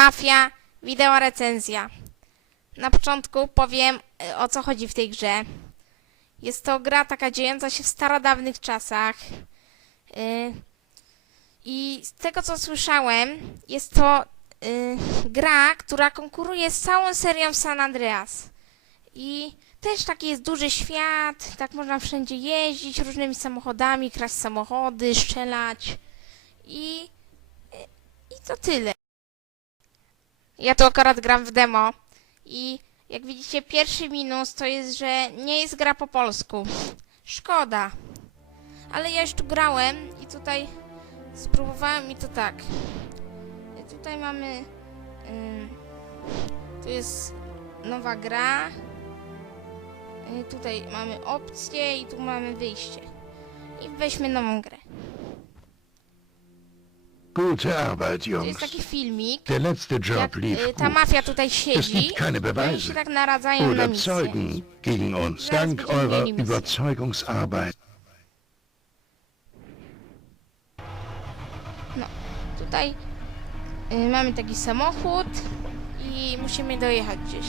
Mafia wideo recenzja. Na początku powiem y, o co chodzi w tej grze. Jest to gra taka dziejąca się w starodawnych czasach. Y, I z tego co słyszałem, jest to y, gra, która konkuruje z całą serią San Andreas. I też taki jest duży świat, tak można wszędzie jeździć różnymi samochodami, kraść samochody, strzelać. I, i to tyle. Ja tu akurat gram w demo i jak widzicie pierwszy minus to jest, że nie jest gra po polsku. Szkoda. Ale ja już tu grałem i tutaj spróbowałem i to tak. Tutaj mamy ym, tu jest nowa gra. Y, Tutaj mamy opcje i tu mamy wyjście. I weźmy nową grę. Gute Arbeit, To jest taki filmik, Der letzte Job jak lief y, ta gut. mafia tutaj Es siedzi gibt keine no i się Beweise tak naradzają na oder misję. Zeugen gegen uns. Dank eurer misję. Überzeugungsarbeit. Tutaj y, mamy taki samochód i musimy dojechać gdzieś.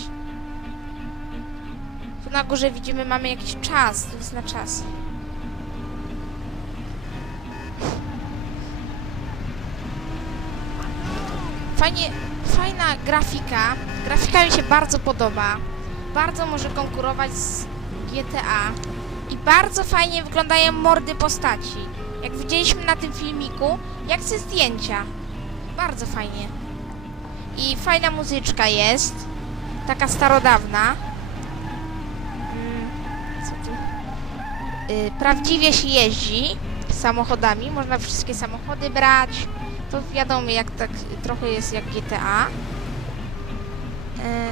Tu na górze widzimy, mamy jakiś czas, to jest na czas. Fajnie, fajna grafika. Grafika mi się bardzo podoba. Bardzo może konkurować z GTA. I bardzo fajnie wyglądają mordy postaci. Jak widzieliśmy na tym filmiku, jak ze zdjęcia. Bardzo fajnie. I fajna muzyczka jest. Taka starodawna. Mm, Co tu? Y, prawdziwie się jeździ samochodami. Można wszystkie samochody brać. To wiadomo, jak tak trochę jest jak GTA. E,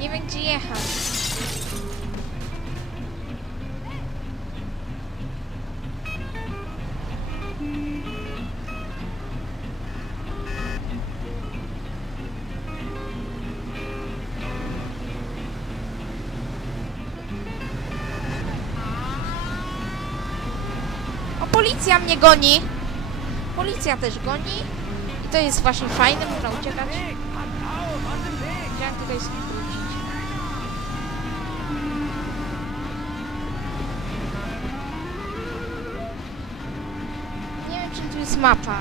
Nie wiem gdzie jechać. Policja mnie goni! Policja też goni. I to jest właśnie fajne, można uciekać. Chciałem tutaj skrócić. Nie wiem, czy tu jest mapa.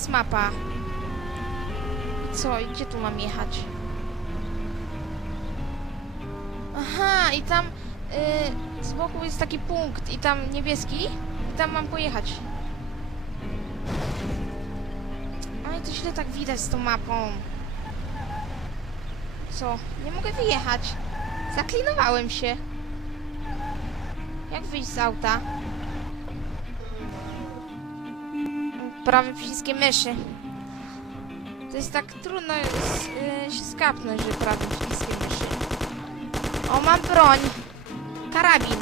Jest mapa. Co? I gdzie tu mam jechać? Aha, i tam y, z boku jest taki punkt i tam niebieski i tam mam pojechać. Ale to źle tak widać z tą mapą. Co? Nie mogę wyjechać. Zaklinowałem się. Jak wyjść z auta? Prawy przyciskiem myszy. To jest tak trudno s- y, się skapnąć, że prawym przyciskiem myszy. O, mam broń. Karabin.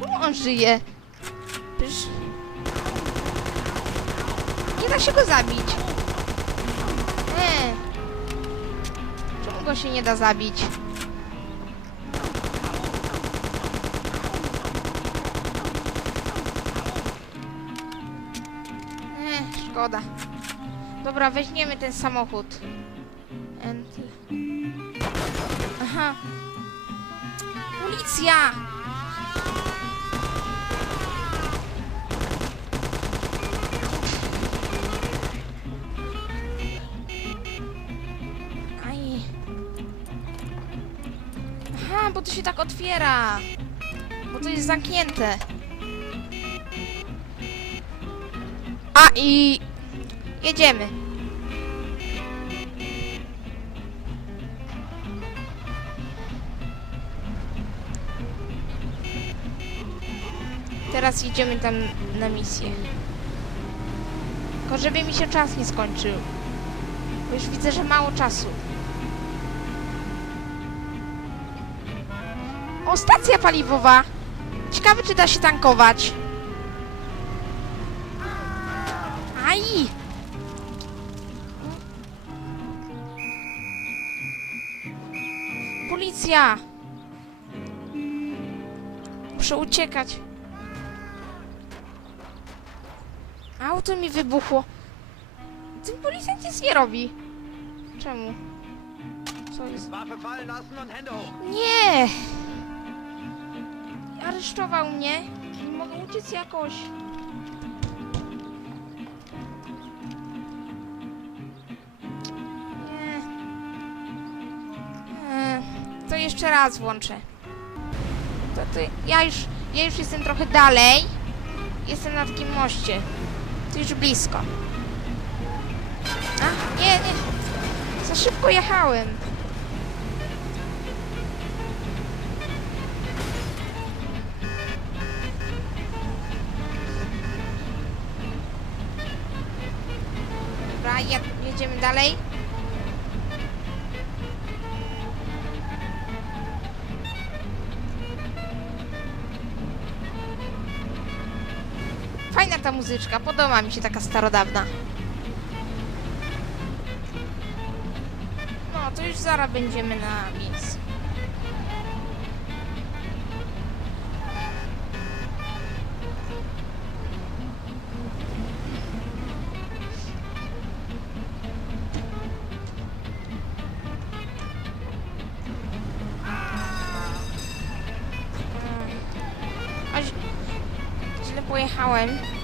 Czemu on żyje? Przecież... Nie da się go zabić. Nie. Czemu go się nie da zabić? Szkoda. Dobra, weźmiemy ten samochód. Enter. Aha. Policja! Aj. Aha, bo to się tak otwiera. Bo to jest zamknięte. A i jedziemy. Teraz idziemy tam na misję. Tylko żeby mi się czas nie skończył. Bo już widzę, że mało czasu. O, stacja paliwowa! Ciekawe, czy da się tankować. Aj! Policja! Muszę uciekać. Auto mi wybuchło. Ten policjant nic nie robi. Czemu? Co jest? Nie! Aresztował mnie. Nie mogę uciec jakoś. Jeszcze raz włączę. To, to ja już, ja już jestem trochę dalej. Jestem na takim moście. To już blisko. A, nie, nie. Za szybko jechałem. Dobra, jed jedziemy dalej. Ta muzyczka, podoba mi się taka starodawna. No, to już zaraz będziemy na miejscu. Źle pojechałem.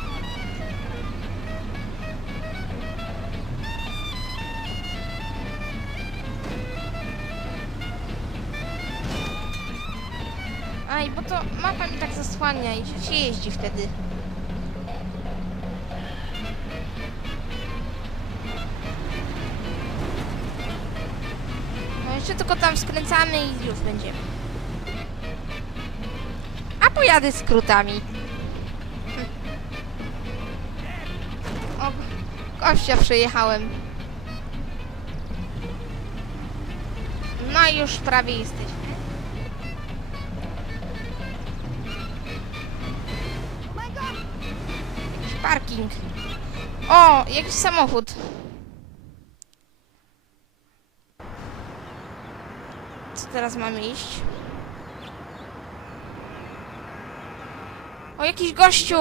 Zasłania i się jeździ wtedy. No jeszcze tylko tam skręcamy i już będziemy. A pojadę skrótami. Hm. O, przejechałem. No i już prawie jesteśmy. Parking. O, jakiś samochód. Co teraz mamy iść? O, jakiś gościu!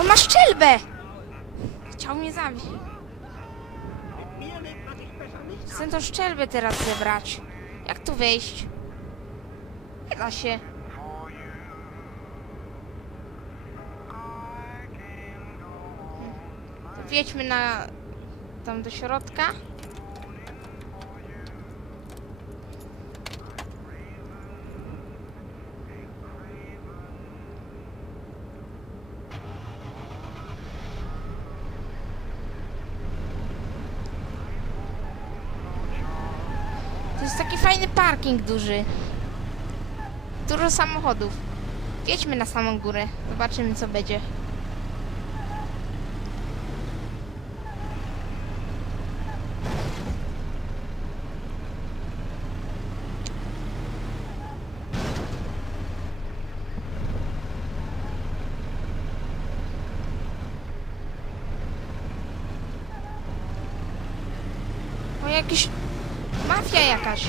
On ma szczelbę! Chciał mnie zabić. Chcę tą szczelbę teraz zebrać. Jak tu wejść? Nie da się. Wjedźmy na... tam do środka. To jest taki fajny parking duży. Dużo samochodów. Jedźmy na samą górę. Zobaczymy co będzie. O jakiś... Mafia jakaś.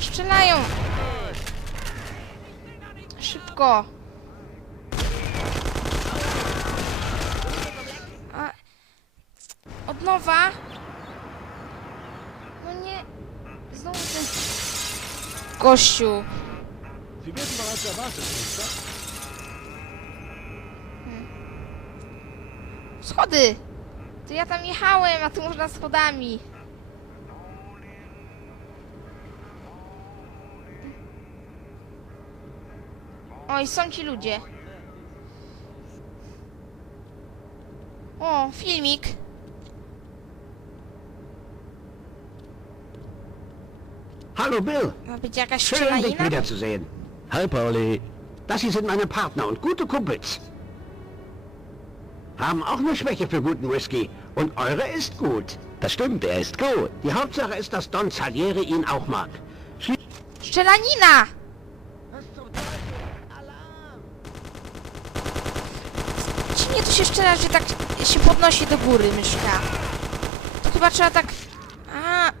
Strzelają. Szybko. A... Od nowa. No nie. Znowu ten... Mister. Schody. To ja tam jechałem, a tu można schodami. Oj, są ci ludzie. O, filmik. Hallo Bill, Ma być jakaś schön dich strzelanina? wiederzusehen. Hi, Pauli. Das hier sind meine Partner und gute Kumpels haben auch eine Schwäche für guten Whisky. Und eure ist gut. Das stimmt, er ist gut. Die Hauptsache ist, dass Don Salieri ihn auch mag. Schlie Strzelanina! Dziwnie tu się szczela, że tak się podnosi do góry myszka. To chyba trzeba tak... A.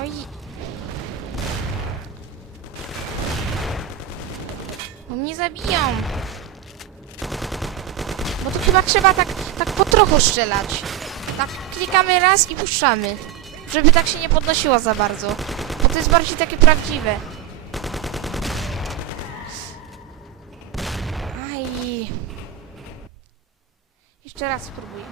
Oj. Bo mnie zabiją. Chyba trzeba tak, tak po trochu strzelać. Tak klikamy raz i puszczamy. Żeby tak się nie podnosiło za bardzo. Bo to jest bardziej takie prawdziwe. Aj. Jeszcze raz spróbuję.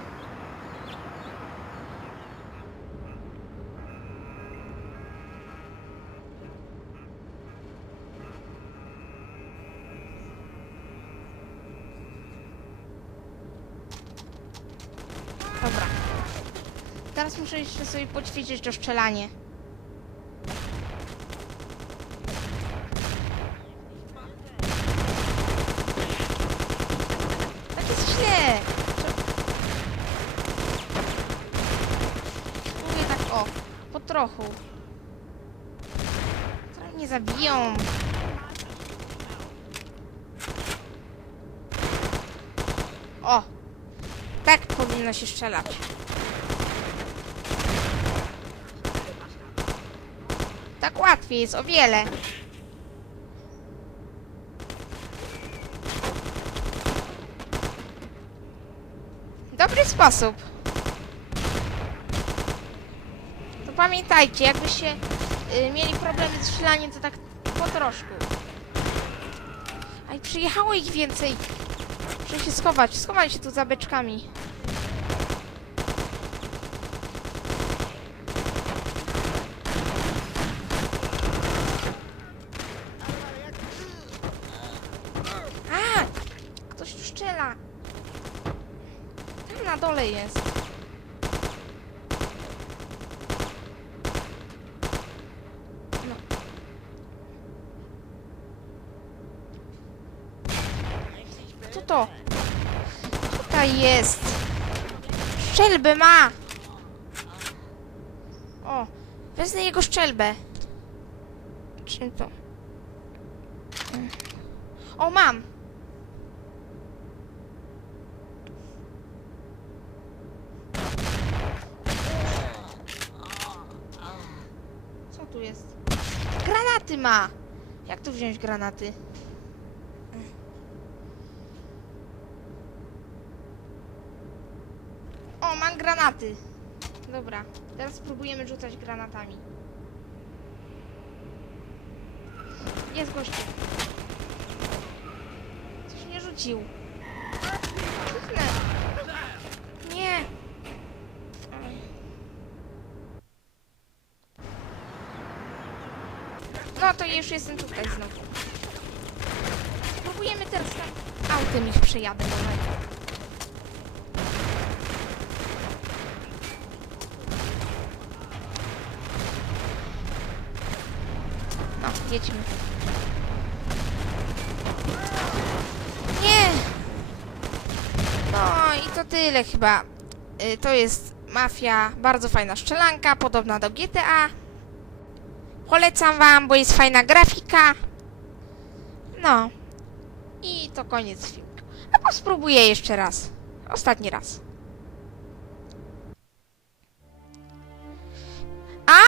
Dobra. Teraz muszę jeszcze sobie poćwiczyć to strzelanie. Tak jest źle. Mówię tak o, po trochu. Trochę mnie zabiją. O, tak powinno się strzelać. Tak łatwiej jest, o wiele. Dobry sposób. To pamiętajcie, jakbyście y, mieli problemy z strzelaniem, to tak po troszku. A i przyjechało ich więcej. Muszę się schować. Schowaj się tu za beczkami. A! Ktoś tu strzela. Tam na dole jest. No. Co to? Tutaj jest. Szczelbę ma. O, wezmę jego szczelbę. Czym to? O, mam. Co tu jest? Granaty ma! Jak tu wziąć granaty? O, mam granaty. Dobra, teraz spróbujemy rzucać granatami. Jest gościu. Coś nie rzucił. Kuchnę. Nie. No to już jestem tutaj znowu. Spróbujemy teraz tam autem ich przejadę. No, jedźmy. Nie! No i to tyle chyba. Y, To jest Mafia, bardzo fajna strzelanka, podobna do GTA. Polecam wam, bo jest fajna grafika. No. I to koniec filmu. A spróbuję jeszcze raz. Ostatni raz.